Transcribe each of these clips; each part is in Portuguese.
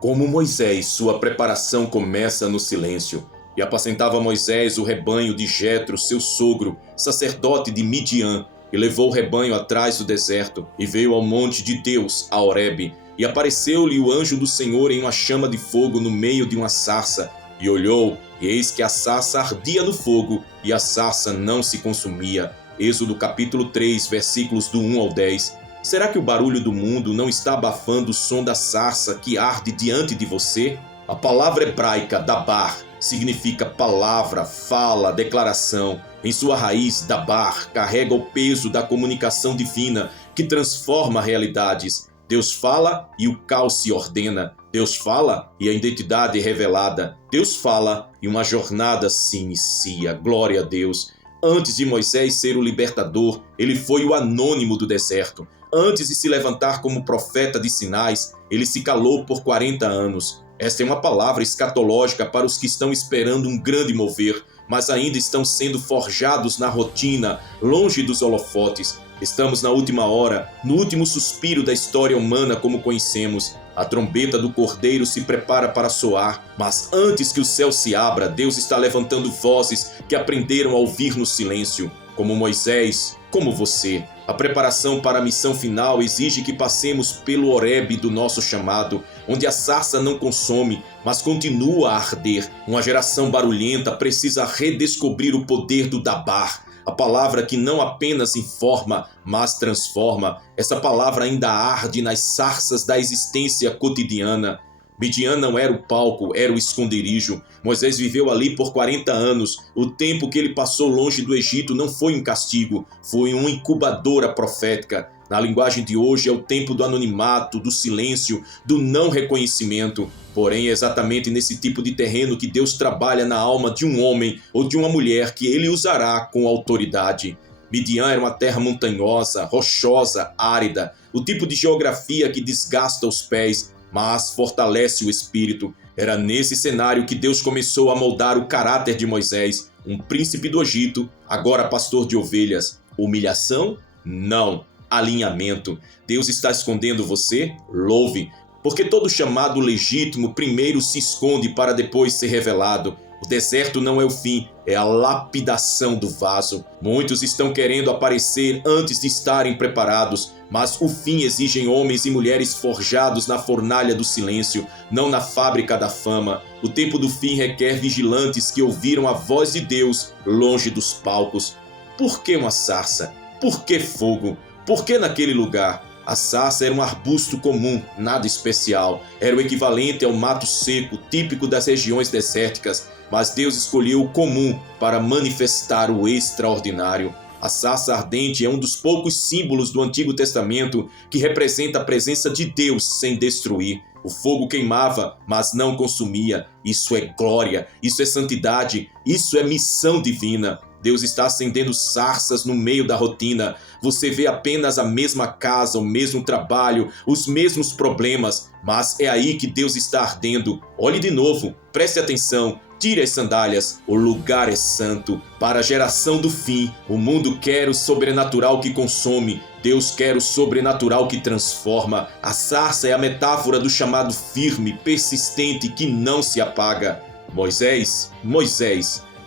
Como Moisés, sua preparação começa no silêncio. E apacentava Moisés o rebanho de Jetro, seu sogro, sacerdote de Midian, e levou o rebanho atrás do deserto, e veio ao monte de Deus, a Horebe, e apareceu-lhe o anjo do Senhor em uma chama de fogo no meio de uma sarça. E olhou, e eis que a sarça ardia no fogo, e a sarça não se consumia. Êxodo capítulo 3, versículos do 1 ao 10. Será que o barulho do mundo não está abafando o som da sarça que arde diante de você? A palavra hebraica dabar significa palavra, fala, declaração. Em sua raiz, dabar carrega o peso da comunicação divina que transforma realidades. Deus fala e o caos se ordena. Deus fala e a identidade é revelada. Deus fala e uma jornada se inicia. Glória a Deus. Antes de Moisés ser o libertador, ele foi o anônimo do deserto. Antes de se levantar como profeta de sinais, ele se calou por 40 anos. Esta é uma palavra escatológica para os que estão esperando um grande mover, mas ainda estão sendo forjados na rotina, longe dos holofotes. Estamos na última hora, no último suspiro da história humana como conhecemos. A trombeta do Cordeiro se prepara para soar, mas antes que o céu se abra, Deus está levantando vozes que aprenderam a ouvir no silêncio, como Moisés, como você. A preparação para a missão final exige que passemos pelo Horebe do nosso chamado, onde a sarça não consome, mas continua a arder. Uma geração barulhenta precisa redescobrir o poder do Dabar, a palavra que não apenas informa, mas transforma. Essa palavra ainda arde nas sarças da existência cotidiana. Midian não era o palco, era o esconderijo. Moisés viveu ali por 40 anos. O tempo que ele passou longe do Egito não foi um castigo, foi uma incubadora profética. Na linguagem de hoje é o tempo do anonimato, do silêncio, do não reconhecimento. Porém, é exatamente nesse tipo de terreno que Deus trabalha na alma de um homem ou de uma mulher que ele usará com autoridade. Midian era uma terra montanhosa, rochosa, árida, o tipo de geografia que desgasta os pés, mas fortalece o espírito. Era nesse cenário que Deus começou a moldar o caráter de Moisés, um príncipe do Egito, agora pastor de ovelhas. Humilhação? Não. Alinhamento. Deus está escondendo você? Louve, porque todo chamado legítimo primeiro se esconde para depois ser revelado. O deserto não é o fim, é a lapidação do vaso. Muitos estão querendo aparecer antes de estarem preparados, mas o fim exige homens e mulheres forjados na fornalha do silêncio, não na fábrica da fama. O tempo do fim requer vigilantes que ouviram a voz de Deus longe dos palcos. Por que uma sarça? Por que fogo? Por que naquele lugar? A sarça era um arbusto comum, nada especial. Era o equivalente ao mato seco, típico das regiões desérticas. Mas Deus escolheu o comum para manifestar o extraordinário. A sarça ardente é um dos poucos símbolos do Antigo Testamento que representa a presença de Deus sem destruir. O fogo queimava, mas não consumia. Isso é glória, isso é santidade, isso é missão divina. Deus está acendendo sarças no meio da rotina. Você vê apenas a mesma casa, o mesmo trabalho, os mesmos problemas, mas é aí que Deus está ardendo. Olhe de novo, preste atenção. Tire as sandálias, o lugar é santo. Para a geração do fim, o mundo quer o sobrenatural que consome. Deus quer o sobrenatural que transforma. A sarça é a metáfora do chamado firme, persistente, que não se apaga. Moisés,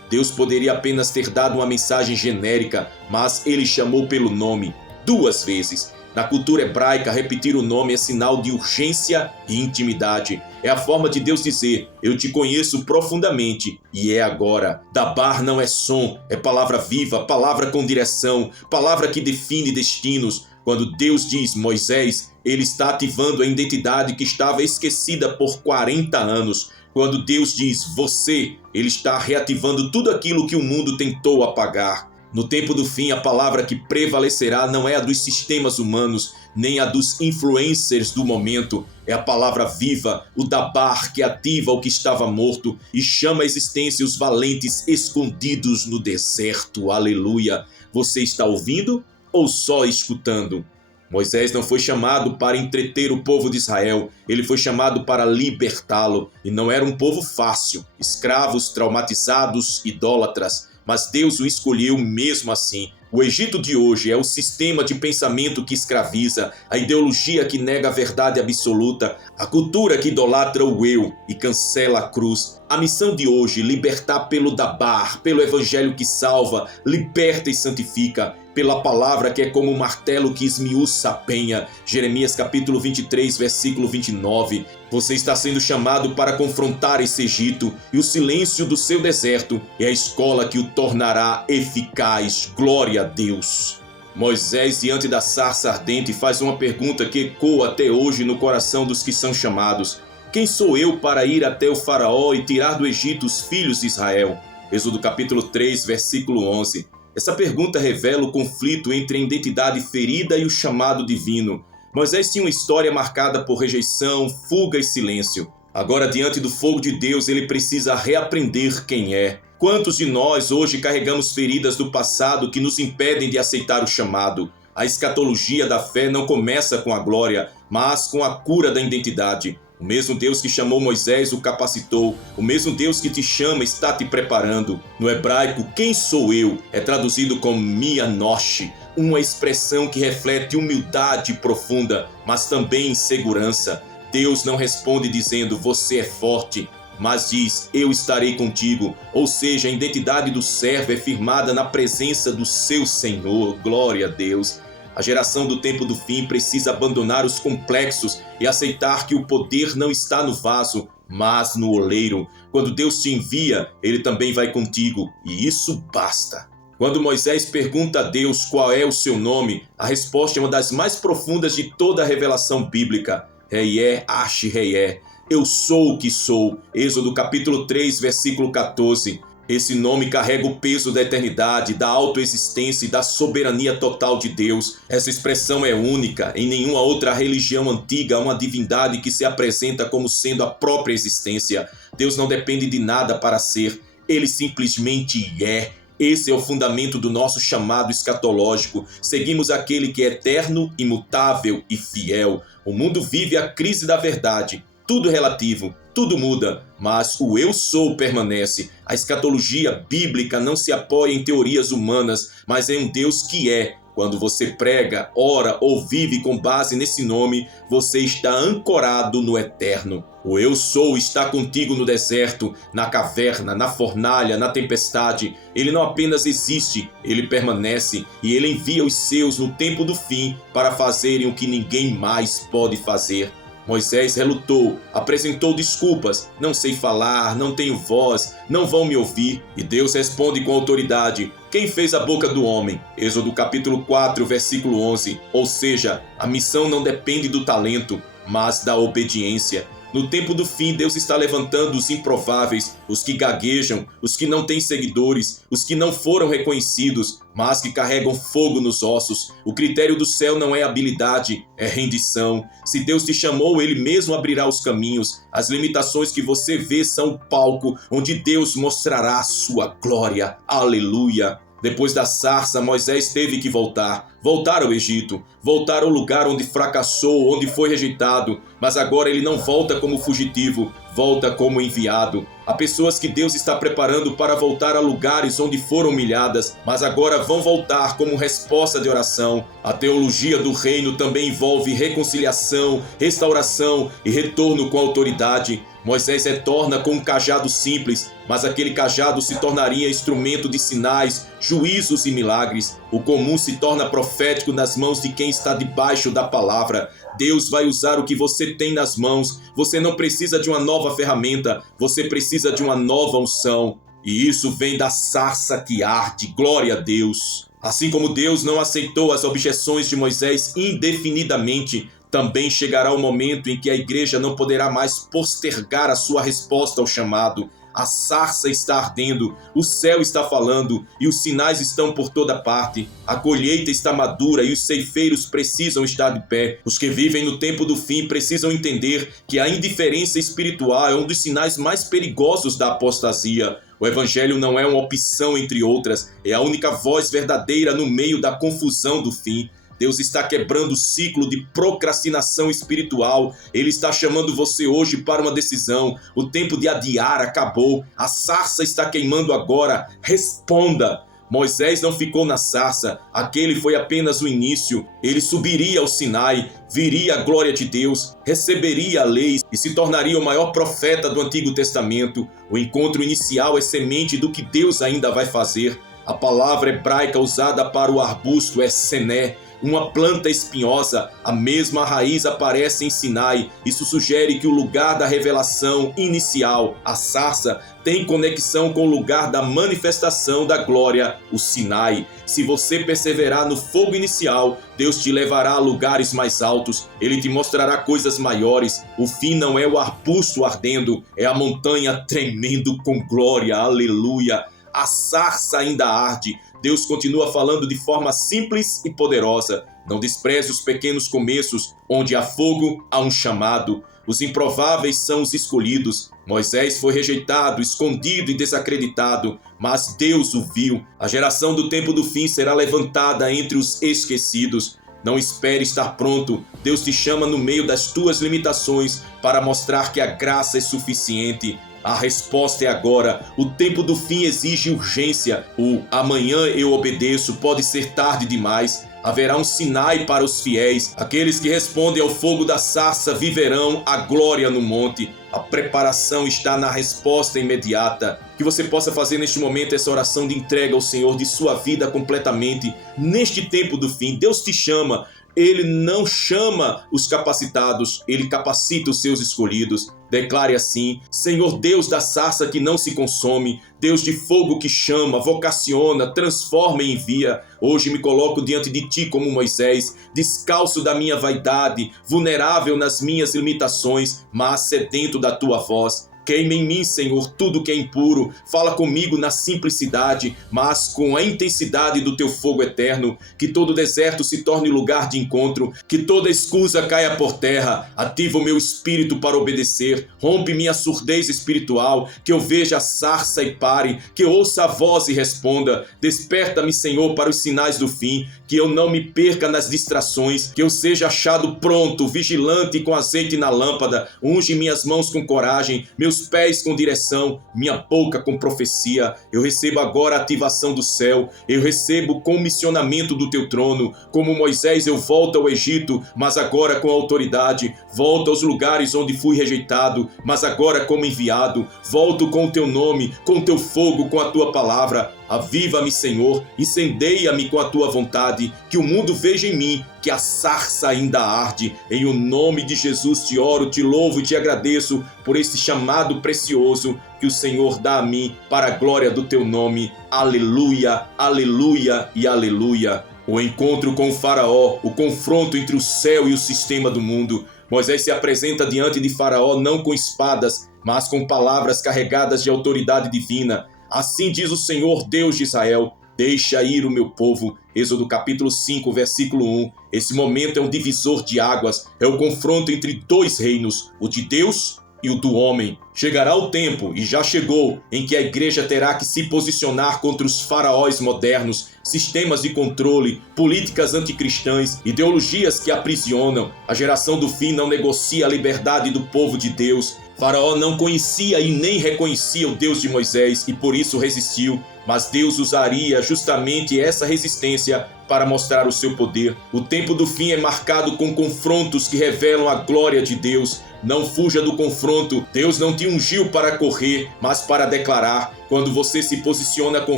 Deus poderia apenas ter dado uma mensagem genérica, mas ele chamou pelo nome 2 vezes. Na cultura hebraica, repetir o nome é sinal de urgência e intimidade. É a forma de Deus dizer: eu te conheço profundamente e é agora. Dabar não é som, é palavra viva, palavra com direção, palavra que define destinos. Quando Deus diz Moisés, ele está ativando a identidade que estava esquecida por 40 anos. Quando Deus diz você, ele está reativando tudo aquilo que o mundo tentou apagar. No tempo do fim, a palavra que prevalecerá não é a dos sistemas humanos, nem a dos influencers do momento. É a palavra viva, o Dabar que ativa o que estava morto e chama à existência os valentes escondidos no deserto. Aleluia! Você está ouvindo ou só escutando? Moisés não foi chamado para entreter o povo de Israel, ele foi chamado para libertá-lo. E não era um povo fácil, escravos, traumatizados, idólatras. Mas Deus o escolheu mesmo assim. O Egito de hoje é o sistema de pensamento que escraviza, a ideologia que nega a verdade absoluta, a cultura que idolatra o eu e cancela a cruz. A missão de hoje, libertar pelo Dabar, pelo evangelho que salva, liberta e santifica, pela palavra que é como um martelo que esmiuça a penha. Jeremias capítulo 23, versículo 29. Você está sendo chamado para confrontar esse Egito, e o silêncio do seu deserto é a escola que o tornará eficaz. Glória a Deus. Moisés, diante da sarça ardente, faz uma pergunta que ecoa até hoje no coração dos que são chamados. Quem sou eu para ir até o faraó e tirar do Egito os filhos de Israel? Êxodo capítulo 3, versículo 11. Essa pergunta revela o conflito entre a identidade ferida e o chamado divino. Moisés tinha uma história marcada por rejeição, fuga e silêncio. Agora, diante do fogo de Deus, ele precisa reaprender quem é. Quantos de nós hoje carregamos feridas do passado que nos impedem de aceitar o chamado? A escatologia da fé não começa com a glória, mas com a cura da identidade. O mesmo Deus que chamou Moisés o capacitou. O mesmo Deus que te chama está te preparando. No hebraico, quem sou eu? É traduzido como Mianoshi, uma expressão que reflete humildade profunda, mas também insegurança. Deus não responde dizendo, você é forte, mas diz, eu estarei contigo. Ou seja, a identidade do servo é firmada na presença do seu Senhor. Glória a Deus. A geração do tempo do fim precisa abandonar os complexos e aceitar que o poder não está no vaso, mas no oleiro. Quando Deus te envia, Ele também vai contigo, e isso basta. Quando Moisés pergunta a Deus qual é o seu nome, a resposta é uma das mais profundas de toda a revelação bíblica. Reié, Ashi Reié, eu sou o que sou. Êxodo capítulo 3, versículo 14. Esse nome carrega o peso da eternidade, da autoexistência e da soberania total de Deus. Essa expressão é única. Em nenhuma outra religião antiga há uma divindade que se apresenta como sendo a própria existência. Deus não depende de nada para ser. Ele simplesmente é. Esse é o fundamento do nosso chamado escatológico. Seguimos aquele que é eterno, imutável e fiel. O mundo vive a crise da verdade. Tudo é relativo, tudo muda, mas o eu sou permanece. A escatologia bíblica não se apoia em teorias humanas, mas em um Deus que é. Quando você prega, ora ou vive com base nesse nome, você está ancorado no eterno. O eu sou está contigo no deserto, na caverna, na fornalha, na tempestade. Ele não apenas existe, ele permanece, e ele envia os seus no tempo do fim para fazerem o que ninguém mais pode fazer. Moisés relutou, apresentou desculpas, não sei falar, não tenho voz, não vão me ouvir. E Deus responde com autoridade, quem fez a boca do homem? Êxodo capítulo 4, versículo 11. Ou seja, a missão não depende do talento, mas da obediência. No tempo do fim, Deus está levantando os improváveis, os que gaguejam, os que não têm seguidores, os que não foram reconhecidos, mas que carregam fogo nos ossos. O critério do céu não é habilidade, é rendição. Se Deus te chamou, Ele mesmo abrirá os caminhos. As limitações que você vê são o palco onde Deus mostrará a sua glória. Aleluia! Depois da sarça, Moisés teve que voltar ao Egito, voltar ao lugar onde fracassou, onde foi rejeitado, mas agora ele não volta como fugitivo, volta como enviado. Há pessoas que Deus está preparando para voltar a lugares onde foram humilhadas, mas agora vão voltar como resposta de oração. A teologia do reino também envolve reconciliação, restauração e retorno com autoridade. Moisés retorna com um cajado simples, mas aquele cajado se tornaria instrumento de sinais, juízos e milagres. O comum se torna profético nas mãos de quem está debaixo da palavra. Deus vai usar o que você tem nas mãos. Você não precisa de uma nova ferramenta, você precisa de uma nova unção. E isso vem da sarça que arde. Glória a Deus! Assim como Deus não aceitou as objeções de Moisés indefinidamente, também chegará o momento em que a igreja não poderá mais postergar a sua resposta ao chamado. A sarça está ardendo, o céu está falando e os sinais estão por toda parte. A colheita está madura e os ceifeiros precisam estar de pé. Os que vivem no tempo do fim precisam entender que a indiferença espiritual é um dos sinais mais perigosos da apostasia. O evangelho não é uma opção entre outras, é a única voz verdadeira no meio da confusão do fim. Deus está quebrando o ciclo de procrastinação espiritual. Ele está chamando você hoje para uma decisão. O tempo de adiar acabou. A sarça está queimando agora. Responda. Moisés não ficou na sarça, aquele foi apenas o início. Ele subiria ao Sinai, viria a glória de Deus, receberia a lei e se tornaria o maior profeta do Antigo Testamento. O encontro inicial é semente do que Deus ainda vai fazer. A palavra hebraica usada para o arbusto é sené, uma planta espinhosa. A mesma raiz aparece em Sinai. Isso sugere que o lugar da revelação inicial, a sarça, tem conexão com o lugar da manifestação da glória, o Sinai. Se você perseverar no fogo inicial, Deus te levará a lugares mais altos. Ele te mostrará coisas maiores. O fim não é o arbusto ardendo, é a montanha tremendo com glória. Aleluia! A sarça ainda arde. Deus continua falando de forma simples e poderosa. Não despreze os pequenos começos. Onde há fogo, há um chamado. Os improváveis são os escolhidos. Moisés foi rejeitado, escondido e desacreditado, mas Deus o viu. A geração do tempo do fim será levantada entre os esquecidos. Não espere estar pronto. Deus te chama no meio das tuas limitações para mostrar que a graça é suficiente. A resposta é agora. O tempo do fim exige urgência. O amanhã eu obedeço pode ser tarde demais. Haverá um Sinai para os fiéis. Aqueles que respondem ao fogo da sarça viverão a glória no monte. A preparação está na resposta imediata. Que você possa fazer neste momento essa oração de entrega ao Senhor de sua vida completamente. Neste tempo do fim, Deus te chama. Ele não chama os capacitados, ele capacita os seus escolhidos. Declare assim: Senhor Deus da sarça que não se consome, Deus de fogo que chama, vocaciona, transforma e envia. Hoje me coloco diante de ti como Moisés, descalço da minha vaidade, vulnerável nas minhas limitações, mas sedento da tua voz. Queima em mim, Senhor, tudo que é impuro. Fala comigo na simplicidade, mas com a intensidade do teu fogo eterno. Que todo deserto se torne lugar de encontro. Que toda escusa caia por terra. Ativa o meu espírito para obedecer. Rompe minha surdez espiritual. Que eu veja a sarça e pare. Que eu ouça a voz e responda. Desperta-me, Senhor, para os sinais do fim. Que eu não me perca nas distrações. Que eu seja achado pronto, vigilante e com azeite na lâmpada. Unge minhas mãos com coragem, meus pés com direção, minha boca com profecia. Eu recebo agora a ativação do céu. Eu recebo o comissionamento do teu trono. Como Moisés, eu volto ao Egito, mas agora com autoridade. Volto aos lugares onde fui rejeitado, mas agora como enviado. Volto com o teu nome, com o teu fogo, com a tua palavra. Aviva-me, Senhor, incendeia-me com a tua vontade, que o mundo veja em mim que a sarça ainda arde. Em o nome de Jesus te oro, te louvo e te agradeço por esse chamado precioso que o Senhor dá a mim para a glória do teu nome. Aleluia, aleluia e aleluia. O encontro com o faraó, o confronto entre o céu e o sistema do mundo. Moisés se apresenta diante de faraó não com espadas, mas com palavras carregadas de autoridade divina. Assim diz o Senhor Deus de Israel: deixa ir o meu povo. Êxodo capítulo 5, versículo 1. Esse momento é um divisor de águas, é o confronto entre dois reinos, o de Deus e o do homem. Chegará o tempo, e já chegou, em que a igreja terá que se posicionar contra os faraós modernos, sistemas de controle, políticas anticristãs, ideologias que aprisionam. A geração do fim não negocia a liberdade do povo de Deus. Faraó não conhecia e nem reconhecia o Deus de Moisés e por isso resistiu, mas Deus usaria justamente essa resistência para mostrar o seu poder. O tempo do fim é marcado com confrontos que revelam a glória de Deus. Não fuja do confronto. Deus não te ungiu para correr, mas para declarar. Quando você se posiciona com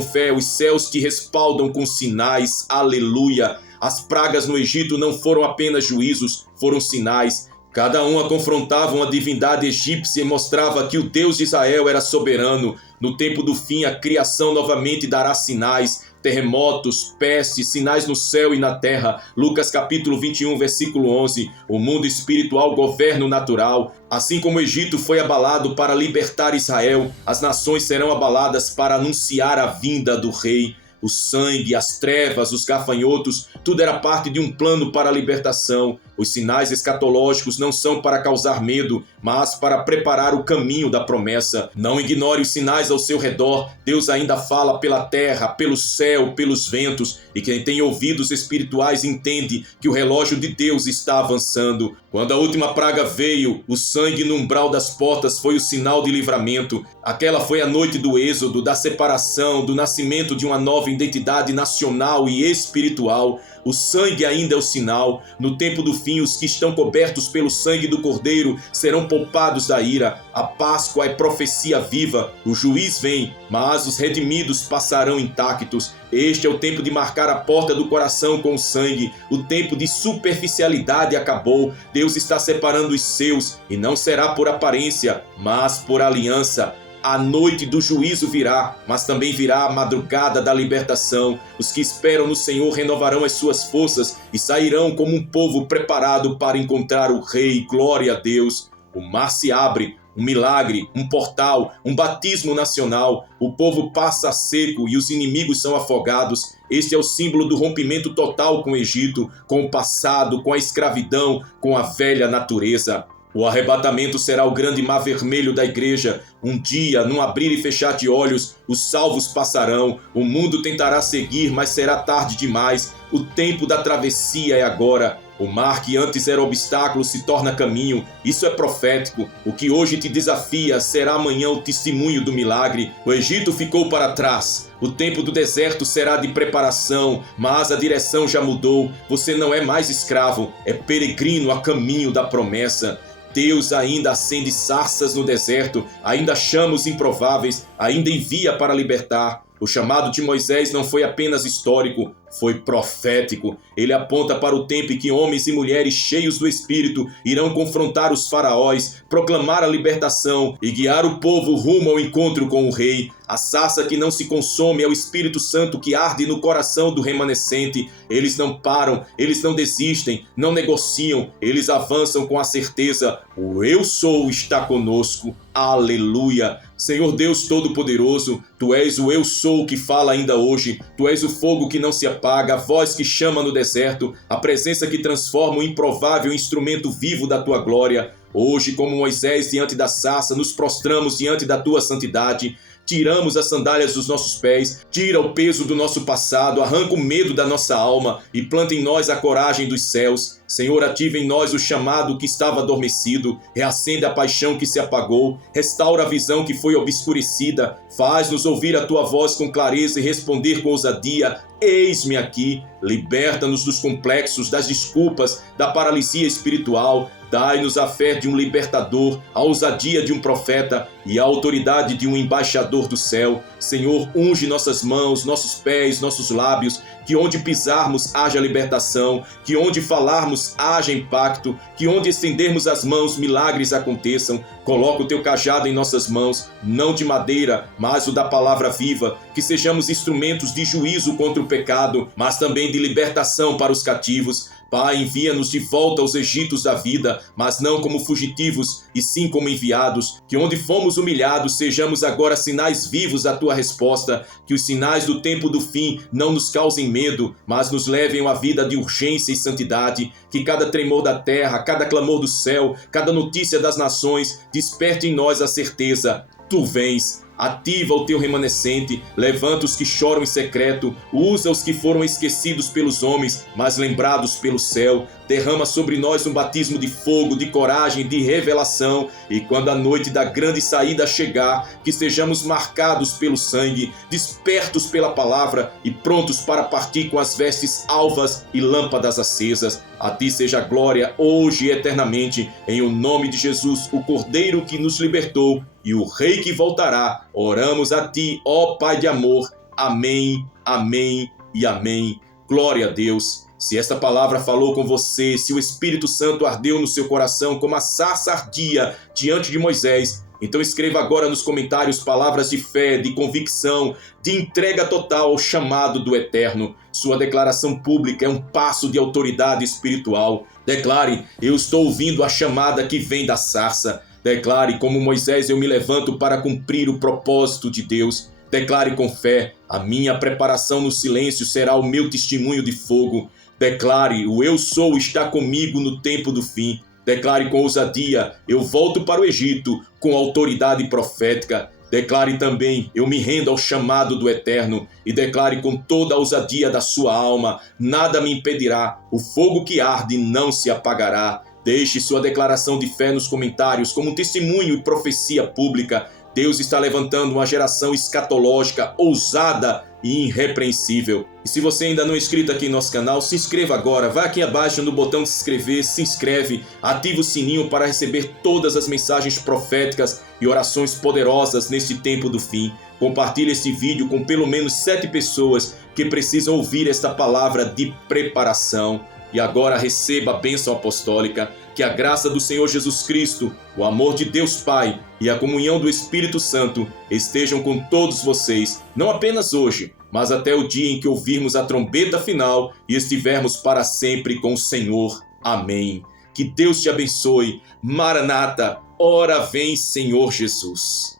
fé, os céus te respaldam com sinais. Aleluia! As pragas no Egito não foram apenas juízos, foram sinais. Cada uma confrontava uma divindade egípcia e mostrava que o Deus de Israel era soberano. No tempo do fim, a criação novamente dará sinais, terremotos, pestes, sinais no céu e na terra. Lucas capítulo 21, versículo 11. O mundo espiritual governa o natural. Assim como o Egito foi abalado para libertar Israel, as nações serão abaladas para anunciar a vinda do rei. O sangue, as trevas, os gafanhotos, tudo era parte de um plano para a libertação. Os sinais escatológicos não são para causar medo, mas para preparar o caminho da promessa. Não ignore os sinais ao seu redor. Deus ainda fala pela terra, pelo céu, pelos ventos. E quem tem ouvidos espirituais entende que o relógio de Deus está avançando. Quando a última praga veio, o sangue no umbral das portas foi o sinal de livramento. Aquela foi a noite do êxodo, da separação, do nascimento de uma nova identidade nacional e espiritual. O sangue ainda é o sinal. No tempo do fim, os que estão cobertos pelo sangue do Cordeiro serão poupados da ira. A Páscoa é profecia viva. O juiz vem, mas os redimidos passarão intactos. Este é o tempo de marcar a porta do coração com o sangue. O tempo de superficialidade acabou. Deus está separando os seus, e não será por aparência, mas por aliança. A noite do juízo virá, mas também virá a madrugada da libertação. Os que esperam no Senhor renovarão as suas forças e sairão como um povo preparado para encontrar o Rei. Glória a Deus. O mar se abre, um milagre, um portal, um batismo nacional. O povo passa a seco e os inimigos são afogados. Este é o símbolo do rompimento total com o Egito, com o passado, com a escravidão, com a velha natureza. O arrebatamento será o grande mar vermelho da igreja. Um dia, num abrir e fechar de olhos, os salvos passarão. O mundo tentará seguir, mas será tarde demais. O tempo da travessia é agora. O mar que antes era obstáculo se torna caminho. Isso é profético. O que hoje te desafia será amanhã o testemunho do milagre. O Egito ficou para trás. O tempo do deserto será de preparação, mas a direção já mudou. Você não é mais escravo, é peregrino a caminho da promessa. Deus ainda acende sarças no deserto, ainda chama os improváveis, ainda envia para libertar. O chamado de Moisés não foi apenas histórico, foi profético. Ele aponta para o tempo em que homens e mulheres cheios do Espírito irão confrontar os faraós, proclamar a libertação e guiar o povo rumo ao encontro com o Rei. A sarça que não se consome é o Espírito Santo que arde no coração do remanescente. Eles não param, eles não desistem, não negociam, eles avançam com a certeza: o Eu Sou está conosco. Aleluia! Senhor Deus Todo-Poderoso, Tu és o Eu Sou que fala ainda hoje. Tu és o fogo que não se apaga, a voz que chama no deserto, a presença que transforma o improvável em instrumento vivo da Tua glória. Hoje, como Moisés diante da sarça, nos prostramos diante da Tua santidade. Tiramos as sandálias dos nossos pés, tira o peso do nosso passado, arranca o medo da nossa alma e planta em nós a coragem dos céus. Senhor, ativa em nós o chamado que estava adormecido, reacende a paixão que se apagou, restaura a visão que foi obscurecida, faz-nos ouvir a Tua voz com clareza e responder com ousadia: eis-me aqui. Liberta-nos dos complexos, das desculpas, da paralisia espiritual. Dai-nos a fé de um libertador, a ousadia de um profeta e a autoridade de um embaixador do céu. Senhor, unge nossas mãos, nossos pés, nossos lábios, que onde pisarmos haja libertação, que onde falarmos haja impacto, que onde estendermos as mãos milagres aconteçam. Coloca o Teu cajado em nossas mãos, não de madeira, mas o da palavra viva, que sejamos instrumentos de juízo contra o pecado, mas também de libertação para os cativos. Pai, envia-nos de volta aos Egitos da vida, mas não como fugitivos, e sim como enviados. Que onde fomos humilhados, sejamos agora sinais vivos da Tua resposta. Que os sinais do tempo do fim não nos causem medo, mas nos levem a uma vida de urgência e santidade. Que cada tremor da terra, cada clamor do céu, cada notícia das nações, desperte em nós a certeza: Tu vens. Ativa o Teu remanescente, levanta os que choram em secreto, usa os que foram esquecidos pelos homens, mas lembrados pelo céu. Derrama sobre nós um batismo de fogo, de coragem, de revelação, e quando a noite da grande saída chegar, que sejamos marcados pelo sangue, despertos pela palavra e prontos para partir com as vestes alvas e lâmpadas acesas. A Ti seja a glória hoje e eternamente, em o nome de Jesus, o Cordeiro que nos libertou e o Rei que voltará. Oramos a Ti, ó Pai de amor. Amém, amém e amém. Glória a Deus. Se esta palavra falou com você, se o Espírito Santo ardeu no seu coração como a sarça ardia diante de Moisés, então escreva agora nos comentários palavras de fé, de convicção, de entrega total ao chamado do Eterno. Sua declaração pública é um passo de autoridade espiritual. Declare: eu estou ouvindo a chamada que vem da sarça. Declare: como Moisés, eu me levanto para cumprir o propósito de Deus. Declare com fé: a minha preparação no silêncio será o meu testemunho de fogo. Declare: o eu sou está comigo no tempo do fim. Declare com ousadia: eu volto para o Egito com autoridade profética. Declare também: eu me rendo ao chamado do Eterno. E declare com toda a ousadia da sua alma: nada me impedirá, o fogo que arde não se apagará. Deixe sua declaração de fé nos comentários como um testemunho e profecia pública. Deus está levantando uma geração escatológica, ousada e irrepreensível. E se você ainda não é inscrito aqui em nosso canal, se inscreva agora. Vai aqui abaixo no botão de se inscrever, se inscreve, ativa o sininho para receber todas as mensagens proféticas e orações poderosas neste tempo do fim. Compartilhe este vídeo com pelo menos 7 pessoas que precisam ouvir esta palavra de preparação. E agora receba a bênção apostólica. Que a graça do Senhor Jesus Cristo, o amor de Deus Pai e a comunhão do Espírito Santo estejam com todos vocês, não apenas hoje, mas até o dia em que ouvirmos a trombeta final e estivermos para sempre com o Senhor. Amém. Que Deus te abençoe. Maranata, ora vem, Senhor Jesus.